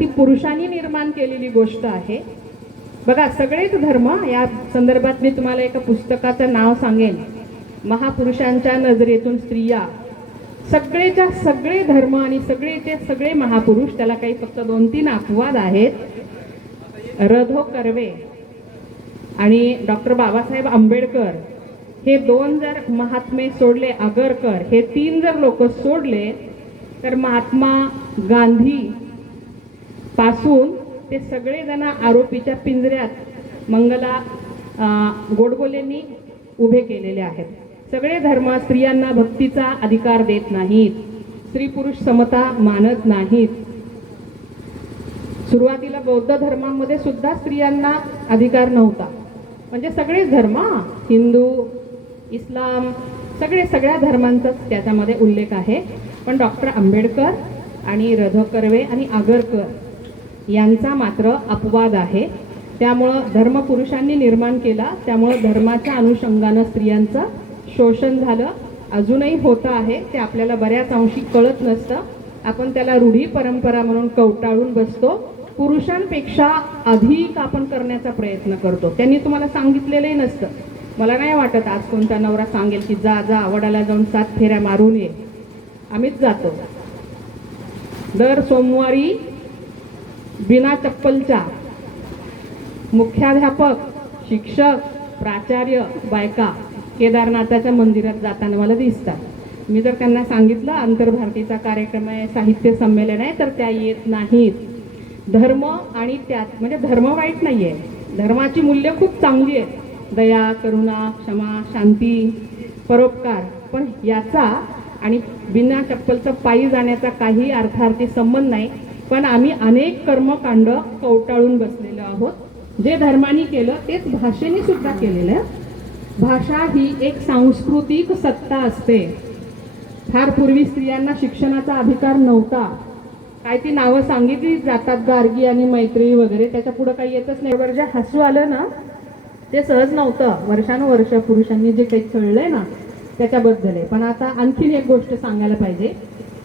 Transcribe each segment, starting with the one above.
ती पुरुषांनी निर्माण केलेली गोष्ट आहे. बघा सगळेच धर्म या संदर्भात मी तुम्हाला एका पुस्तकाचं नाव सांगेन. महापुरुषांच्या नजरेतून स्त्रिया. सगळेच्या सगळे धर्म आणि सगळेचे सगळे महापुरुष त्याला काही फक्त दोन तीन अपवाद आहेत. रधो कर्वे आणि डॉक्टर बाबासाहेब आंबेडकर हे दोन जर महात्मे सोडले आगरकर हे तीन जर लोक सोडले तर महात्मा गांधी पासून ते सगळेजण आरोपीच्या पिंजऱ्यात मंगला गोडबोलेंनी उभे केलेले आहेत. सगळे धर्म स्त्रियांना भक्तीचा अधिकार देत नाहीत. स्त्री पुरुष समता मानत नाहीत. सुरुवातीला बौद्ध धर्मामध्ये सुद्धा स्त्रियांना अधिकार नव्हता. म्हणजे सगळेच धर्म हिंदू इस्लाम सगळे सगळ्या धर्मांचाच त्याच्यामध्ये उल्लेख आहे. पण डॉक्टर आंबेडकर आणि रध कर्वे आणि आगरकर यांचा मात्र अपवाद आहे. त्यामुळं धर्म पुरुषांनी निर्माण केला. त्यामुळं धर्माच्या अनुषंगानं स्त्रियांचं शोषण झालं. अजूनही होतं आहे. ते आपल्याला बऱ्याच अंशी कळत नसतं. आपण त्याला रूढी परंपरा म्हणून कवटाळून बसतो. पुरुषांपेक्षा अधिक आपण करण्याचा प्रयत्न करतो. त्यांनी तुम्हाला सांगितलेलंही नसतं. मला नाही वाटत आज कोणता नवरा सांगेल की जा जा वडाला जाऊन सात फेऱ्या मारून ये. आम्हीच जातो. दर सोमवारी बिना चप्पलच्या. मुख्याध्यापक शिक्षक प्राचार्य बायका केदारनाथाच्या मंदिरात जाताना मला दिसतात. मी जर त्यांना सांगितलं आंतरभारतीचा कार्यक्रम आहे साहित्य संमेलन आहे तर त्या येत नाहीत. धर्म आणि त्यात म्हणजे धर्म वाईट नाही आहे धर्माची मूल्य खूप चांगली आहेत. दया करुणा क्षमा शांती परोपकार. पण याचा आणि बिना चप्पलचं पायी जाण्याचा काही अर्थार्थी संबंध नाही. पण आम्ही अनेक कर्मकांड कवटाळून बसलेलो आहोत. जे धर्माने केलं तेच भाषेने सुद्धा केलेलं आहे. भाषा ही एक सांस्कृतिक सत्ता असते. फार पूर्वी स्त्रियांना शिक्षणाचा अधिकार नव्हता. काय ती नावं सांगितली? जातात गार्गी आणि मैत्री वगैरे. त्याच्या पुढं काही येतच नाही. बरं जे हसू आलं ना ते सहज नव्हतं. वर्षानुवर्ष पुरुषांनी जे काही खेळलंय ना त्याच्याबद्दल आहे. पण आता आणखीन एक गोष्ट सांगायला पाहिजे.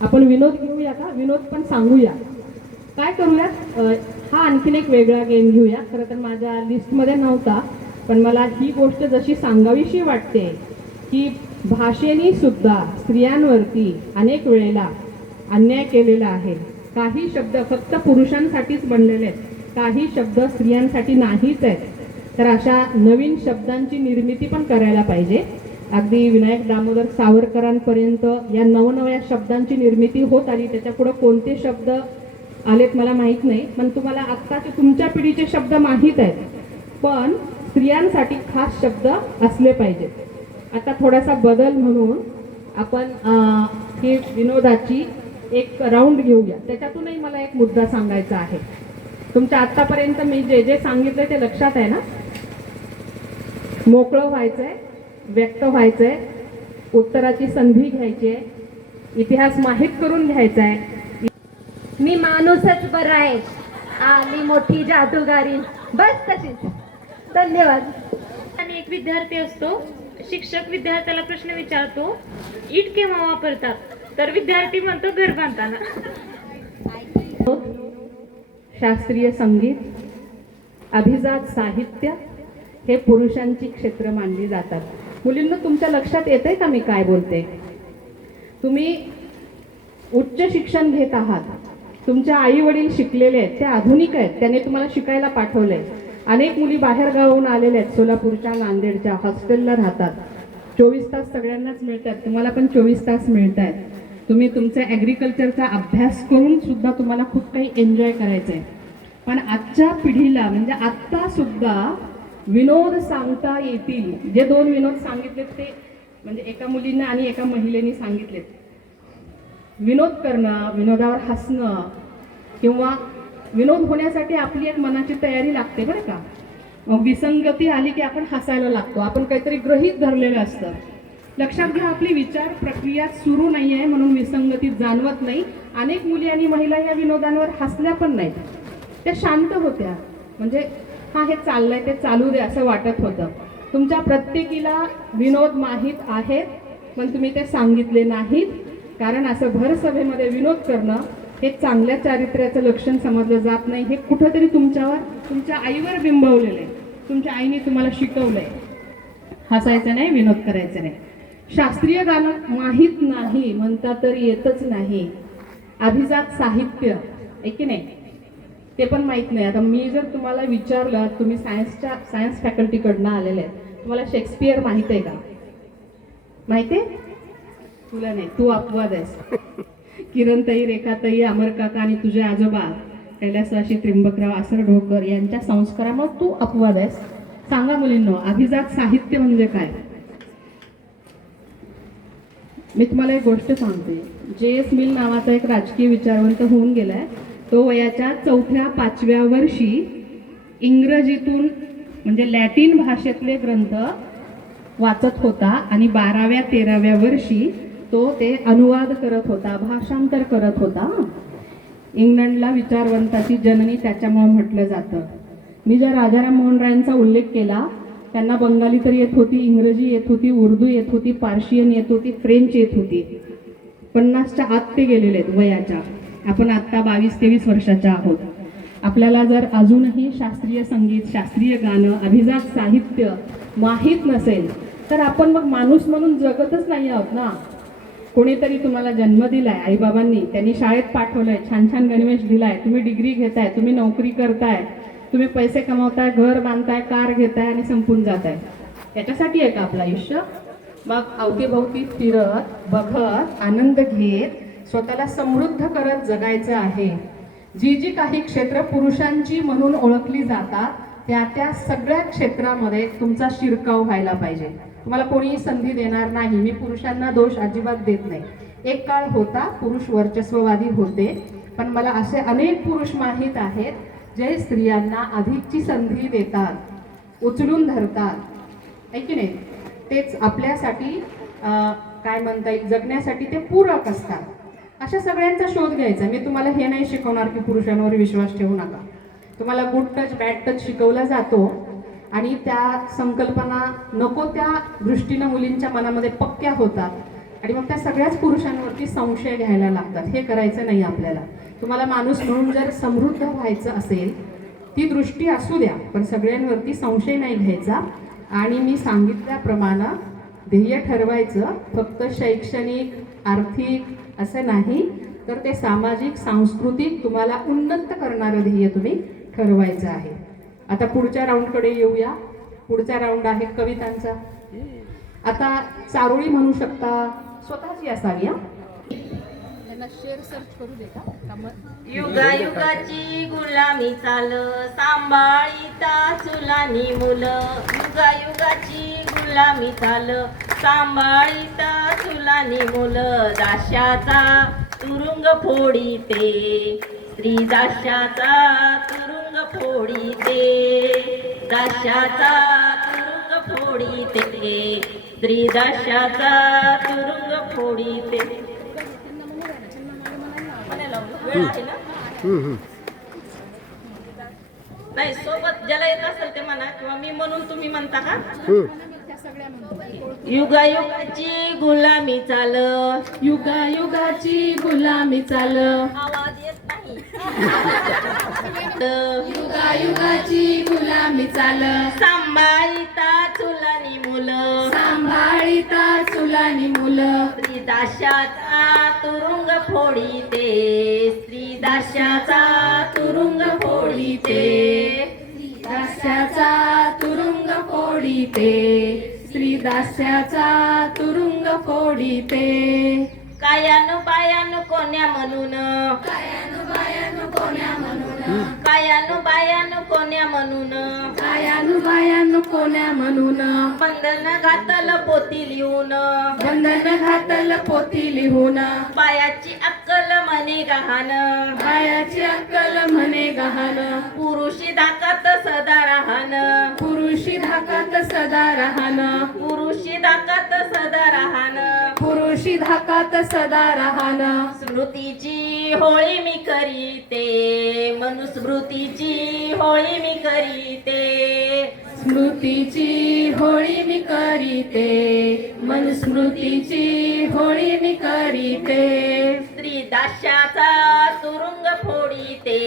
आपण विनोद घेऊया का? विनोद पण सांगूया. काय करूयात? हा आणखीन एक वेगळा गेम घेऊया खरं तर माझ्या लिस्टमध्ये नव्हता पण मला ही गोष्ट जशी सांगावीशी वाटते की भाषेने सुद्धा स्त्रियांवरती अनेक वेळेला अन्याय केलेला आहे. काही शब्द फक्त पुरुषांसाठीच बनलेले आहेत काही शब्द स्त्रियांसाठी नाहीच आहेत. तर अशा नवीन शब्दांची निर्मिती पण करायला पाहिजे. अगदी विनायक दामोदर सावरकरांपर्यंत या नवनव्या शब्दांची निर्मिती होत आली त्याच्यापुढं कोणते शब्द आलेत मला माहीत नाही पण तुम्हाला आत्ताचे तुमच्या पिढीचे शब्द माहीत आहेत. पण स्त्रियांसाठी खास शब्द असले पाहिजेत. आता थोडासा बदल म्हणून आपण ही विनोदाची एक राऊंड घेऊया. त्याच्यातूनही मला एक मुद्दा सांगायचा आहे. तुमच्या आत्तापर्यंत मी जे जे सांगितलं ते लक्षात आहे ना? मोकळं व्हायचं आहे व्यक्त व्हायचं आहे उत्तराची संधी घ्यायची आहे इतिहास माहीत करून घ्यायचा आहे. मी माणूसच बरा आहे. आली मोठी जादूगारी. बस तशीच. धन्यवाद. आणि एक विद्यार्थी असतो. शिक्षक विद्यार्थ्याला प्रश्न विचारतो. इट केव्हा वापरतात? तर विद्यार्थी म्हणतो घर बांधताना. शास्त्रीय संगीत अभिजात साहित्य हे पुरुषांची क्षेत्र मानली जातात. मुलींना तुमच्या लक्षात येते का मी काय बोलते? तुम्ही उच्च शिक्षण घेत आहात. तुमच्या आई वडील शिकलेले आहेत ते आधुनिक आहेत त्याने तुम्हाला शिकायला पाठवलंय. अनेक मुली बाहेर गावाहून आलेल्या आहेत सोलापूरच्या नांदेडच्या हॉस्टेलला राहतात. चोवीस तास सगळ्यांनाच मिळतात तुम्हाला पण चोवीस तास मिळत आहेत तुम्ही तुमचा ॲग्रिकल्चरचा अभ्यास करून सुद्धा तुम्हाला खूप काही एन्जॉय करायचं आहे पण आजच्या पिढीला म्हणजे आत्ता सुद्धा विनोद सांगता येतील. जे दोन विनोद सांगितलेत ते म्हणजे एका मुलीनं आणि एका महिलेने सांगितलेत. विनोद करणं विनोदावर हसणं किंवा विनोद होण्यासाठी आपली एक मनाची तयारी लागते बरं का? मग विसंगती आली की आपण हसायला लागतो. आपण काहीतरी गृहीत धरलेलं असतं. लक्षात घ्या आपली विचार प्रक्रिया सुरू नाही आहे म्हणून विसंगती जाणवत नाही. अनेक मुली आणि महिला या विनोदांवर हसल्या पण नाहीत. त्या शांत होत्या. म्हणजे हा हे चाललंय ते चालू दे असं वाटत होतं. तुमच्या प्रत्येकीला विनोद माहीत आहेत पण तुम्ही ते सांगितले नाहीत. कारण असं भर सभेमध्ये विनोद करणं हे चांगल्या चारित्र्याचं लक्षण समजलं जात नाही. हे कुठंतरी तुमच्यावर तुमच्या आईवर बिंबवलेलं आहे. तुमच्या आईने तुम्हाला शिकवलंय. हसायचं नाही विनोद करायचं नाही. शास्त्रीय गाणं माहीत नाही म्हणता तर येतच नाही. अभिजात साहित्य आहे की नाही? ते पण माहीत नाही. आता मी जर तुम्हाला विचारलं तुम्ही सायन्सच्या सायन्स फॅकल्टीकडनं आलेले आहेत. तुम्हाला शेक्सपियर माहीत आहे का? माहिती आहे? तुला नाही तू अपवाद आहेस. किरणताई रेखाताई अमर काका आणि तुझे आजोबा कैलासवाशी त्रिंबकराव आसर ढोकर यांच्या संस्कारामुळे तू अपवाद आहेस. सांगा मुलींनो अभिजात साहित्य म्हणजे काय? मी तुम्हाला एक गोष्ट सांगते. जे एस मिल नावाचा एक राजकीय विचारवंत होऊन गेलाय तो वयाच्या चौथ्या पाचव्या वर्षी इंग्रजीतून म्हणजे लॅटिन भाषेतले ग्रंथ वाचत होता आणि बाराव्या तेराव्या वर्षी तो ते अनुवाद करत होता भाषांतर करत होता. इंग्लंडला विचारवंताची जननी त्याच्यामुळे म्हटलं जातं. मी ज्या राजाराम मोहन रायांचा उल्लेख केला त्यांना बंगाली तर येत होती इंग्रजी येत होती उर्दू येत होती पार्शियन येत होती फ्रेंच येत होती. पन्नासच्या आत ते गेलेले आहेत वयाच्या. आपण आत्ता बावीस तेवीस वर्षाच्या आहोत. आपल्याला जर अजूनही शास्त्रीय संगीत शास्त्रीय गाणं अभिजात साहित्य माहीत नसेल तर आपण मग माणूस म्हणून जगतच नाही आहोत ना. कोणीतरी तुम्हाला जन्म दिलाय आईबाबांनी त्यांनी शाळेत पाठवलंय छान छान गणवेश दिलाय तुम्ही डिग्री घेताय तुम्ही नोकरी करताय तुम्ही पैसे कमावताय घर बांधताय कार घेताय आणि संपून जाताय. याच्यासाठी आहे का आपलं आयुष्य? मग अवतीभोवती फिरत बघत आनंद घेत स्वतःला समृद्ध करत जगायचं आहे. जी जी काही क्षेत्र पुरुषांची म्हणून ओळखली जातात त्या त्या सगळ्या क्षेत्रामध्ये तुमचा शिरकाव व्हायला पाहिजे. तुम्हाला कोणीही संधी देणार नाही. मी पुरुषांना दोष अजिबात देत नाही. एक काळ होता पुरुष वर्चस्ववादी होते. पण मला असे अनेक पुरुष माहीत आहेत जे स्त्रियांना अधिकची संधी देतात उचलून धरतात. की नाही? तेच आपल्यासाठी काय म्हणता येईल जगण्यासाठी ते पूरक असतात. अशा सगळ्यांचा शोध घ्यायचा. मी तुम्हाला हे नाही शिकवणार की पुरुषांवर विश्वास ठेवू नका. तुम्हाला गुड टच बॅड टच शिकवला जातो. आणि त्या संकल्पना नको त्या दृष्टीनं मुलींच्या मनामध्ये पक्क्या होतात. आणि मग त्या सगळ्याच पुरुषांवरती संशय घ्यायला लागतात. हे करायचं नाही आपल्याला. तुम्हाला माणूस म्हणून जर समृद्ध व्हायचं असेल ती दृष्टी असू द्या पण सगळ्यांवरती संशय नाही घ्यायचा. आणि मी सांगितल्याप्रमाणे ध्येय ठरवायचं फक्त शैक्षणिक आर्थिक असं नाही तर ते सामाजिक सांस्कृतिक तुम्हाला उन्नत करणारं ध्येय तुम्ही ठरवायचं आहे. आता पुढच्या राऊंडकडे येऊया. पुढचा राऊंड आहे कवितांचा. आता चारोळी म्हणू शकता स्वतःची असावी हा? त्यांना शेअर सर्च करू दे का युगायुगाची गुलामी चाल सांभाळीता चुलानी मुलं. युगायुगाची गुलामी चाल सांभाळीता चुलानी मुलं. दाशाचा तुरुंग फोडी ते स्त्री दाशाचा तुरुंग फोडी ते दाशाचा तुरुंग फोडी ते स्त्री दाशाचा तुरुंग फोडी ते वेळ आहे ना नाही सोबत ज्याला येत असेल ते म्हणा किंवा मी म्हणून तुम्ही म्हणता का? युगायुगाची गुलामी चाल. युगायुगाची गुलामी चाल. आवाज युगायुगाची गुलामी चाल सांभाळीता चुलानी मुलं. सांभाळीता चुलानी मुलं. स्त्री दाशाचा तुरुंग फोडी ते. स्त्री दाशाचा तुरुंग फोडी ते. दास्याचा तुरुंग फोडी ते. स्त्री दास्याचा तुरुंग फोडी ते. कायानु बायानु कोण्या म्हणून? कायानु बायानु कोण्या म्हणून? कायानु बायानु कोण्या म्हणून? बंधन घातल पोती लिहून. बंधन घातल पोती लिहून. बायाची अक्कल म्हणे गहाण. बायाची अक्कल म्हणे गहाण. पुरुषी धाकात सदा राहण. पुरुषी धाकात सदा राहण. पुरुषी धाकात सदा राहण. पुरुषी धाकात सदा राहण स्मृतीची होळी मी करीते. मनुस्मृतीची होळी मी करीते. स्मृतीची होळी मी करीते. मन स्मृतीची होळी मी करीते. स्त्री दास्याचा तुरुंग फोडीते.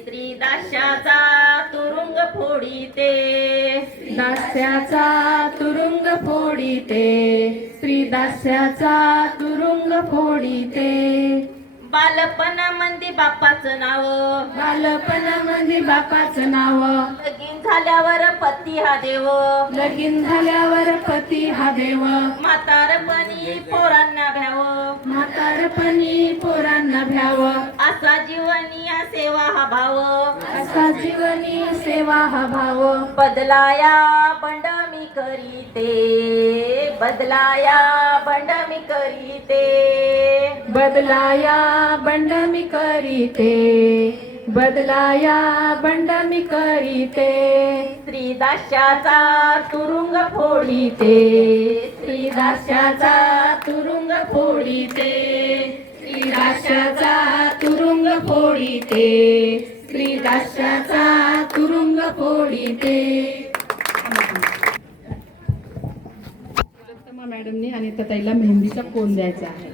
स्त्री दास्याचा तुरुंग फोडीते. दास्याचा तुरुंग फोडीते. स्त्री दास्याचा तुरुंग फोडीते. बालपणा मंदी बापाचं नाव. बालपणामध्ये बापाचं नाव. लगीन झाल्यावर पती हा देव. लगीन झाल्यावर पती हा देव. म्हातारपणी पोरांना भ्याव म्हातारपणी पोरांना भ्याव असा जीवनी सेवा हा भाव. असा जीवनी सेवा हा भाव. बदलाया बंड मी करीते. बदलाया बंड मी करीते. बदलाया बंड मी करीते. बदलाया बंड मी करीते. स्त्री दास्याचा तुरुंग फोडीते. दास्याचा तुरुंग फोडीते. दास्याचा तुरुंग फोडीते. स्त्री दास्याचा तुरुंग फोडीते. मॅडमनी आणि त्या ताईला मेहंदीचा कोण द्यायचा आहे?